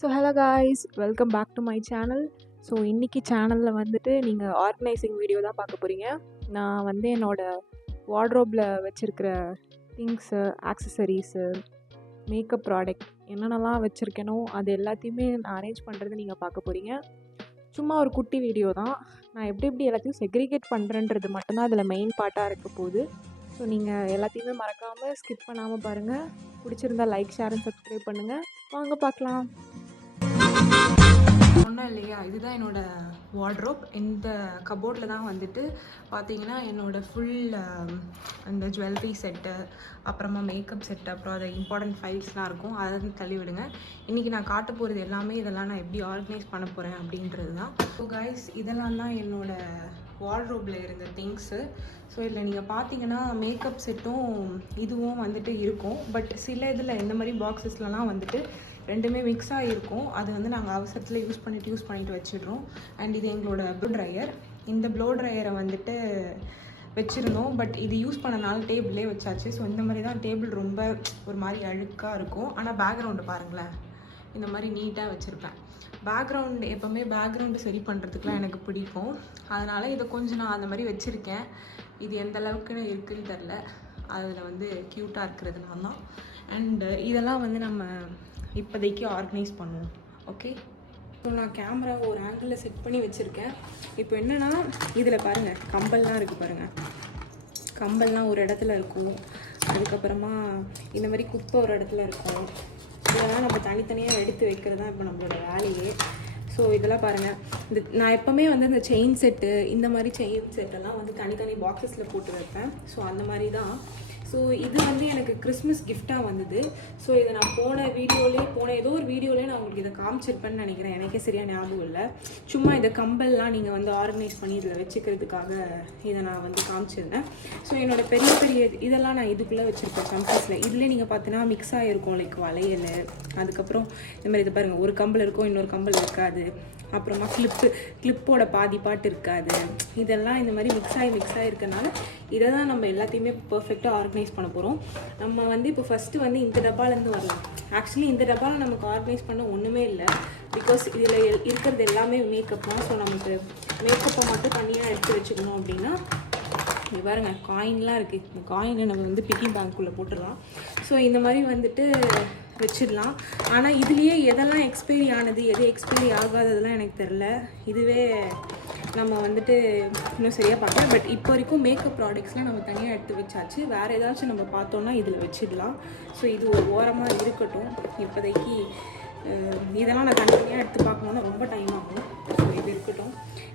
So hello guys, welcome back to my channel. So இன்றைக்கி சேனலில் வந்துட்டு நீங்கள் ஆர்கனைசிங் வீடியோ தான் பார்க்க போகிறீங்க. நான் வந்து என்னோடய வார்ட்ரோப்பில் வச்சுருக்கிற திங்ஸு, ஆக்சசரிஸு, மேக்கப் ப்ராடக்ட் என்னென்னலாம் வச்சுருக்கேனோ அது எல்லாத்தையுமே நான் அரேஞ்ச் பண்ணுறது நீங்கள் பார்க்க போகிறீங்க. சும்மா ஒரு குட்டி வீடியோ தான். நான் எப்படி எல்லாத்தையும் செக்ரிகேட் பண்ணுறேன்றது மட்டும்தான் அதில் மெயின் பார்ட்டாக இருக்க போகுது. ஸோ நீங்கள் எல்லாத்தையுமே மறக்காமல் ஸ்கிப் பண்ணாமல் பாருங்கள். பிடிச்சிருந்தா லைக், ஷேர் அண்ட் சப்ஸ்கிரைப் பண்ணுங்கள். வாங்க பார்க்கலாம். ஒன்றும் இல்லையா, இதுதான் என்னோடய வார்ட்ரோப். இந்த கபோர்டில் தான் வந்துட்டு பார்த்தீங்கன்னா என்னோடய ஃபுல் அந்த ஜுவல்லரி செட்டு, அப்புறமா மேக்கப் செட்டு, அப்புறம் அதை இம்பார்ட்டன்ட் ஃபைல்ஸ்லாம் இருக்கும். அதை வந்து தள்ளி விடுங்க. இன்றைக்கி நான் காட்ட போகிறது எல்லாமே இதெல்லாம் நான் எப்படி ஆர்கனைஸ் பண்ண போகிறேன் அப்படின்றது தான். ஸோ கைஸ், இதெல்லாம் தான் என்னோடய வார்ட்ரோப்பில் இருந்த திங்ஸு. ஸோ இதில் நீங்கள் பார்த்தீங்கன்னா மேக்கப் செட்டும் இதுவும் வந்துட்டு இருக்கும். பட் சில இதில் இந்த மாதிரி பாக்ஸஸ்லாம் வந்துட்டு ரெண்டுமே மிக்ஸாக இருக்கும். அது வந்து நாங்கள் அவசரத்தில் யூஸ் பண்ணிவிட்டு வச்சிடுறோம். அண்ட் இது எங்களோட ப்ளோ ட்ரையர். இந்த ப்ளோ ட்ரையரை வந்துட்டு வச்சுருந்தோம். பட் இது யூஸ் பண்ணனால டேபிளே வச்சாச்சு. ஸோ இந்த மாதிரி தான் டேபிள் ரொம்ப ஒரு மாதிரி அழுக்காக இருக்கும். ஆனால் பேக்ரவுண்டு பாருங்களேன், இந்த மாதிரி நீட்டாக வச்சுருப்பேன். பேக்ரவுண்டு எப்போவுமே பேக்ரவுண்டு சரி பண்ணுறதுக்குலாம் எனக்கு பிடிக்கும். அதனால் இதை கொஞ்சம் நான் அந்த மாதிரி வச்சுருக்கேன். இது எந்த அளவுக்கு இருக்குதுன்னு தெரில. அதில் வந்து க்யூட்டாக இருக்கிறதுனால தான். அண்டு இதெல்லாம் வந்து நம்ம இப்போதைக்கு ஆர்கனைஸ் பண்ணுவோம். ஓகே, ஸோ நான் கேமரா ஒரு ஆங்கிளில் செட் பண்ணி வச்சுருக்கேன். இப்போ என்னென்னா இதில் பாருங்கள், கம்பல்லாம் இருக்குது பாருங்கள். கம்பல்லாம் ஒரு இடத்துல இருக்கும். அதுக்கப்புறமா இந்த மாதிரி குப்பை ஒரு இடத்துல இருக்கும். இதெல்லாம் நம்ம தனித்தனியாக எடுத்து வைக்கிறது தான் இப்போ நம்மளோட வேலையே. ஸோ இதெல்லாம் பாருங்கள், இந்த நான் எப்போவுமே வந்து இந்த செயின் செட்டு, இந்த மாதிரி செயின் செட்டெல்லாம் வந்து தனித்தனி பாக்ஸஸில் போட்டு வைப்பேன். ஸோ அந்த மாதிரி தான். ஸோ இது வந்து எனக்கு கிறிஸ்மஸ் கிஃப்டாக வந்தது. ஸோ இதை நான் போன ஏதோ ஒரு வீடியோலேயே நான் உங்களுக்கு இதை காமிச்சிருப்பேன்னு நினைக்கிறேன். எனக்கே சரியாக ஞாபகம் இல்லை. சும்மா இதை கம்பல்லாம் நீங்கள் வந்து ஆர்கனைஸ் பண்ணி இதில் வச்சுக்கிறதுக்காக இதை நான் வந்து காமிச்சிருந்தேன். ஸோ என்னோட பெரிய இதெல்லாம் நான் இதுக்குள்ளே வச்சுருப்பேன் கம்பஸில். இதிலே நீங்கள் பார்த்தீங்கன்னா மிக்ஸ் ஆகிருக்கும். லைக் வளையல், அதுக்கப்புறம் இந்த மாதிரி இது பாருங்கள், ஒரு கம்பல் இருக்கும், இன்னொரு கம்பல் இருக்காது. அப்புறமா கிளிப்போட பாதி பாட்டு இருக்காது. இதெல்லாம் இந்த மாதிரி மிக்ஸ் ஆகி இருக்கனால இதை தான் நம்ம எல்லாத்தையுமே பர்ஃபெக்டாக ஆர்கனைஸ் பண்ண போகிறோம். நம்ம வந்து இப்போ ஃபஸ்ட்டு வந்து இந்த டப்பாலேருந்து வரலாம். ஆக்சுவலி இந்த டப்பாவில் நமக்கு ஆர்கனைஸ் பண்ண ஒன்றுமே இல்லை. பிகாஸ் இதில் இருக்கிறது எல்லாமே மேக்கப் தான். ஸோ நமக்கு மேக்கப்பை மட்டும் தனியாக எடுத்து வச்சுக்கணும் அப்படின்னா இது பாருங்க, காயின்லாம் இருக்குது. இந்த காயினை நம்ம வந்து பிக்கி பேங்க்குள்ளே போட்டுடலாம். ஸோ இந்த மாதிரி வந்துட்டு வச்சிடலாம். ஆனால் இதுலேயே எதெல்லாம் எக்ஸ்பைரி ஆனது, எது எக்ஸ்பைரி ஆகாததெல்லாம் எனக்கு தெரில. இதுவே நம்ம வந்துட்டு இன்னும் சரியாக பார்க்கல. பட் இப்போ வரைக்கும் மேக்கப் ப்ராடக்ட்ஸ்லாம் நம்ம தனியாக எடுத்து வச்சாச்சு. வேறு ஏதாச்சும் நம்ம பார்த்தோன்னா இதில் வச்சிடலாம். ஸோ இது ஒரு ஓரமாக இருக்கட்டும். இப்போதைக்கு இதெல்லாம் நான் தனித்தனியாக எடுத்து பார்க்கணுன்னா ரொம்ப டைம் ஆகும். ஸோ இது இருக்கட்டும்.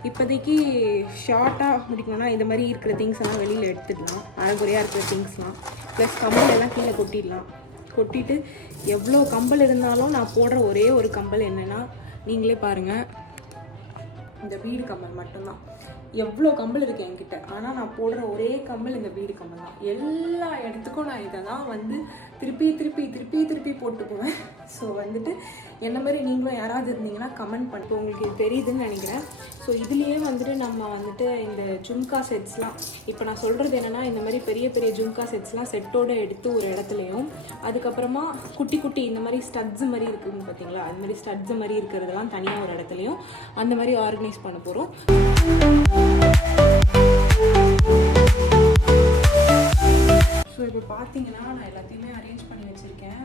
இப்போதைக்கு ஷார்ட்டாக முடிக்கணும்னா இந்த மாதிரி இருக்கிற திங்ஸ் எல்லாம் வெளியில் எடுத்துடலாம். அரைகுறையாக இருக்கிற திங்ஸ்லாம் ப்ளஸ் கம்பல் எல்லாம் கீழே கொட்டிட்டு எவ்வளோ கம்பல் இருந்தாலும் நான் போடுற ஒரே ஒரு கம்பல் என்னென்னா, நீங்களே பாருங்கள், இந்த பீடு கம்பல் மட்டும்தான். எவ்வளோ கம்பல் இருக்குது என்கிட்ட, ஆனால் நான் போடுற ஒரே கம்பல் இந்த பீடு கம்பல் தான். எல்லா இடத்துக்கும் நான் இதை தான் வந்து திருப்பி போட்டு போவேன். ஸோ வந்துட்டு என்ன மாதிரி நீங்களும் யாராவது இருந்தீங்கன்னா கமெண்ட் பண்ணிட்டு, உங்களுக்கு இது தெரியுதுன்னு நினைக்கிறேன். ஸோ இதுலேயே வந்துட்டு நம்ம வந்துட்டு இந்த ஜும்கா செட்ஸ்லாம், இப்போ நான் சொல்கிறது என்னென்னா, இந்த மாதிரி பெரிய ஜும்கா செட்ஸ்லாம் செட்டோடு எடுத்து ஒரு இடத்துலையும், அதுக்கப்புறமா குட்டி இந்த மாதிரி ஸ்டட்ஸ் மாதிரி இருக்குதுன்னு பார்த்தீங்களா, அது மாதிரி ஸ்டட்ஸ் மாதிரி இருக்கிறதெல்லாம் தனியாக ஒரு இடத்துலையும் அந்த மாதிரி ஆர்கனைஸ் பண்ண போகிறோம். ஸோ இப்போ பார்த்தீங்கன்னா நான் எல்லாத்தையுமே அரேஞ்ச் பண்ணி வச்சுருக்கேன்.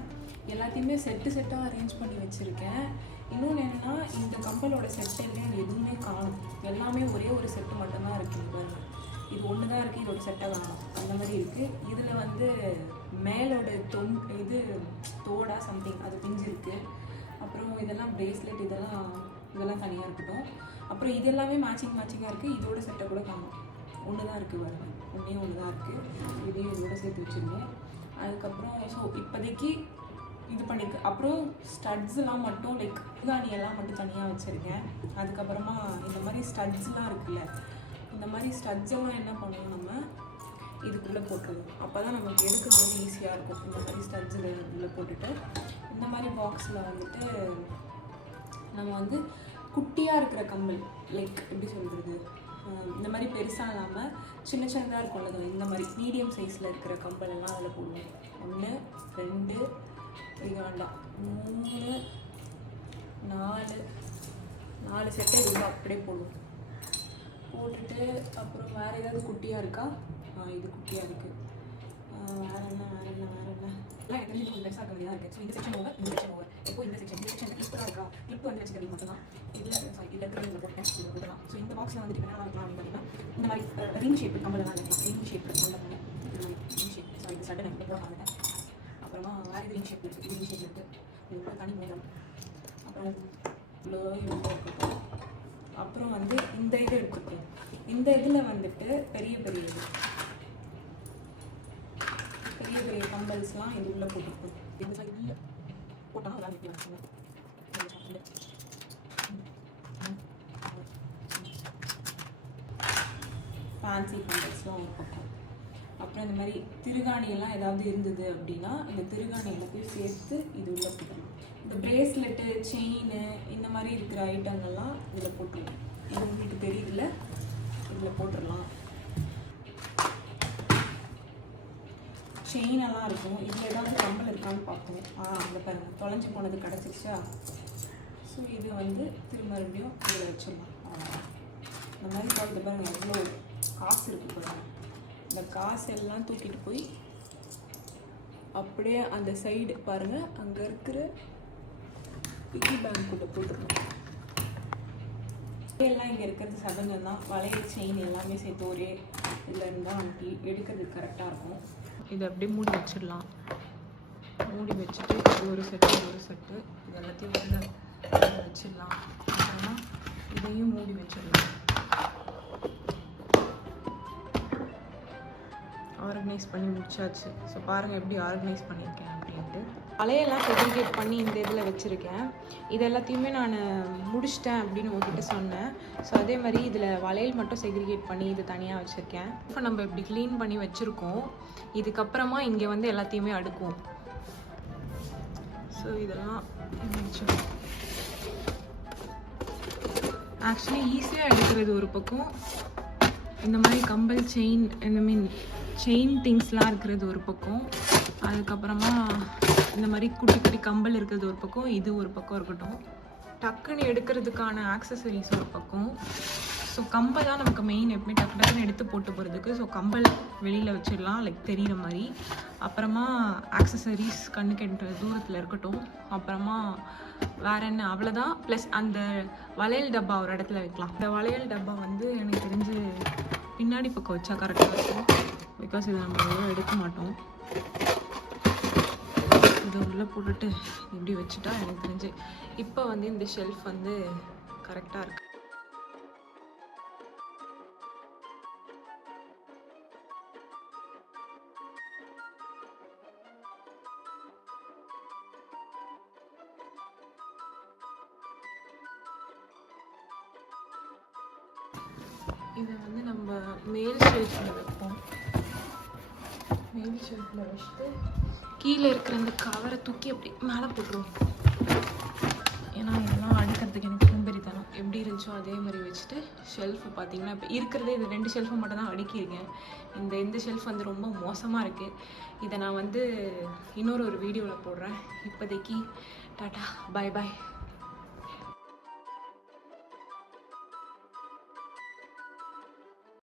எல்லாத்தையுமே செட்டாக அரேஞ்ச் பண்ணி வச்சுருக்கேன். இன்னொன்று என்னென்னா, இந்த கம்பலோட செட்டுமே எதுவுமே காணும். எல்லாமே ஒரே ஒரு செட்டு மட்டும்தான் இருக்குது. பாருங்கள், இது ஒன்று தான் இருக்குது, இதோட செட்டை காணும். அந்த மாதிரி இருக்குது. இதில் வந்து மேலோட இது தோடா சம்திங் அது பிஞ்சிருக்கு. அப்புறம் இதெல்லாம் ப்ரேஸ்லெட், இதெல்லாம் தனியாக இருக்கட்டும். அப்புறம் இது எல்லாமே மேட்சிங்காக இருக்குது. இதோட செட்டை கூட காணும். ஒன்று தான் இருக்குது பாருங்கள், ஒன்று தான் இருக்குது. இதையும் இதோட சேர்த்து வச்சுருங்க. அதுக்கப்புறம் ஸோ இப்போதைக்கு இது பண்ணியிருக்கு. அப்புறம் ஸ்டட்ஸ்லாம் மட்டும் லைக் எல்லாம் மட்டும் தனியாக வச்சுருக்கேன். அதுக்கப்புறமா இந்த மாதிரி ஸ்டட்ஸ்லாம் இருக்குல்ல, இந்த மாதிரி ஸ்டட்ஸ் எல்லாம் என்ன பண்ணணும், நம்ம இதுக்குள்ளே போட்டுருவோம். அப்போ தான் நமக்கு எடுக்கும்போது ஈஸியாக இருக்கும். இந்த மாதிரி ஸ்டட்ஸ் உள்ளே போட்டுட்டு இந்த மாதிரி பாக்ஸில் வந்துட்டு நம்ம வந்து குட்டியாக இருக்கிற கம்பல், லைக் எப்படி சொல்கிறது, இந்த மாதிரி பெருசாக இல்லாமல் சின்னதாக இருக்கும்ல, இந்த மாதிரி மீடியம் சைஸில் இருக்கிற கம்பல் எல்லாம் அதில் போடுவோம். 1 2 3 4 4 செட்டை இது அப்படியே போடுவோம். போட்டுட்டு அப்புறம் வேறு ஏதாவது குட்டியாக இருக்கா? இது குட்டியாக இருக்குது. வேறு என்ன எல்லாம் எனக்கு கொஞ்சம் பெருசாக இருக்க வேண்டியதாக இருக்குது. ஸோ இந்த செக்ஷன் ஓவர், இந்த செக்ஷன் ஓவர். எப்போ இந்த செக்ஷன் கிளிப்பாக இருக்கா? கிளிப் வந்து வச்சுக்கிறது மட்டும்தான். இதில் இருக்கிறது இதில் போட்டேன், இதில் போடலாம். ஸோ இந்த பாக்ஸில் வந்துட்டு என்ன இருக்கலாம் அப்படின்னு பார்த்தீங்கன்னா இந்த மாதிரி ரிங் ஷேப் கம்பெல்லாம் இருக்கலாம். ரிங் ஷேப் நல்ல பண்ணேன். ரிங் ஷேப் ஸோ இது சட்டை நான் இப்போ போட வந்துட்டேன். அப்புறமா வேறு இது ரிங் ஷேப் இருக்குது. ரிங் ஷேப் இருக்குது. இது கூட தனி மேடம். அப்புறம் அப்புறம் வந்து இந்த இது எடுத்துக்கிறோம். இந்த இதில் வந்துட்டு பெரிய கம்பல்ஸ்லாம் இது உள்ளே போட்டுருக்கோம். இந்த சைடில் போட்டால் வேலை எப்படி வச்சுங்க. ஃபேன்சி கம்பல்ஸ்லாம் ஒரு பக்கம். அப்புறம் இந்த மாதிரி திருகாணியெல்லாம் ஏதாவது இருந்தது அப்படின்னா இந்த திருகாணி எல்லாத்தையும் சேர்த்து இது உள்ளே போட்டுருவோம். இந்த பிரேஸ்லெட்டு, செயின் இந்த மாதிரி இருக்கிற ஐட்டங்கள்லாம் இதில் போட்டுருவோம். இது உங்களுக்கு தெரியுதுல்ல, இதில் போட்டுடலாம். செயின் எல்லாம் இருக்கும். இதில் ஏதாவது கம்பல் இருக்கான்னு பார்ப்போம். அந்த பாருங்கள், தொலைஞ்சி போனது கிடச்சிருச்சா. ஸோ இது வந்து மறுபடியும் இதில் வச்சிடலாம். இந்த மாதிரி பார்த்து பாருங்கள் எவ்வளோ காசு இருக்குது பாருங்கள். இந்த காசு எல்லாம் தூக்கிட்டு போய் அப்படியே அந்த சைடு பாருங்கள், அங்கே இருக்கிற பிக்கி பேங்க் கூட போட்டுருக்கோம். எல்லாம் இங்கே இருக்கிறது சடங்கு தான். வளையல், செயின் எல்லாமே சேர்த்து ஒரே இதில் இருந்தால் நமக்கு எடுக்கிறது கரெக்டாக இருக்கும். இதை அப்படியே மூடி வச்சிடலாம். மூடி வச்சுட்டு ஒரு செட்டு இது எல்லாத்தையும் உள்ள வச்சிடலாம். அப்புறமா இதையும் மூடி வச்சிடலாம். ஆர்கனைஸ் பண்ணி முடிச்சாச்சு. ஸோ பாருங்கள் எப்படி ஆர்கனைஸ் பண்ணியிருக்கேன் அப்படின்ட்டு. வளையெல்லாம் செக்ரிகேட் பண்ணி இந்த இதில் வச்சுருக்கேன். இது எல்லாத்தையுமே நான் முடிச்சிட்டேன் அப்படின்னு உங்ககிட்ட சொன்னேன். ஸோ அதே மாதிரி இதில் வளையல் மட்டும் செக்ரிகேட் பண்ணி இது தனியாக வச்சுருக்கேன். இப்போ நம்ம இப்படி க்ளீன் பண்ணி வச்சுருக்கோம். இதுக்கப்புறமா இங்கே வந்து எல்லாத்தையுமே அடுக்குவோம். ஸோ இதெல்லாம் வச்சுருக்கோம். ஆக்சுவலி ஈஸியாக எடுக்கிறது ஒரு பக்கம், இந்த மாதிரி கம்பல், செயின், இந்த மீன் செயின் திங்ஸ்லாம் இருக்கிறது ஒரு பக்கம், அதுக்கப்புறமா இந்த மாதிரி குட்டி கம்பல் இருக்கிறது ஒரு பக்கம், இது ஒரு பக்கம் இருக்கட்டும். டக்குன்னு எடுக்கிறதுக்கான ஆக்சசரிஸ் ஒரு பக்கம். ஸோ கம்பல் தான் நமக்கு மெயின், எப்பவுமே டக்குன்னு எடுத்து போட்டு போகிறதுக்கு. ஸோ கம்பல் வெளியில் வச்சிடலாம், லைக் தெரிகிற மாதிரி. அப்புறமா ஆக்சசரிஸ் கண்ணுக்கு என்ற தூரத்தில் இருக்கட்டும். அப்புறமா வேற என்ன, அவ்வளோதான். ப்ளஸ் அந்த வளையல் டப்பா ஒரு இடத்துல வைக்கலாம். இந்த வளையல் டப்பா வந்து எனக்கு தெரிஞ்சு பின்னாடி பக்கம் வச்சா கரெக்டாக இருக்கும். பிகாஸ் இதை நம்ம எவ்வளோ எடுக்க மாட்டோம். இதை உள்ளே போட்டுட்டு இப்படி வச்சுட்டா எனக்கு தெரிஞ்சு இப்போ வந்து இந்த ஷெல்ஃப் வந்து கரெக்டாக இருக்குது. இதை வந்து நம்ம மேல் ஷெல்ஃபில் வைப்போம். மேல் ஷெல்ஃபில் வச்சுட்டு கீழே இருக்கிற அந்த கவரை தூக்கி அப்படி மேலே போட்டுருவோம். ஏன்னா இதெல்லாம் அடுக்கிறதுக்கு எனக்கு சோம்பேறித்தனம். எப்படி இருந்துச்சோ அதே மாதிரி வச்சுட்டு ஷெல்ஃபை பார்த்தீங்கன்னா இப்போ இருக்கிறதே இது 2 ஷெல்ஃபை மட்டும் தான் அடுக்கியிருக்கேன். இந்த ஷெல்ஃப் வந்து ரொம்ப மோசமாக இருக்குது. இதை நான் வந்து இன்னொரு வீடியோவில் போடுறேன். இப்போதைக்கு டாட்டா, பாய் பாய்.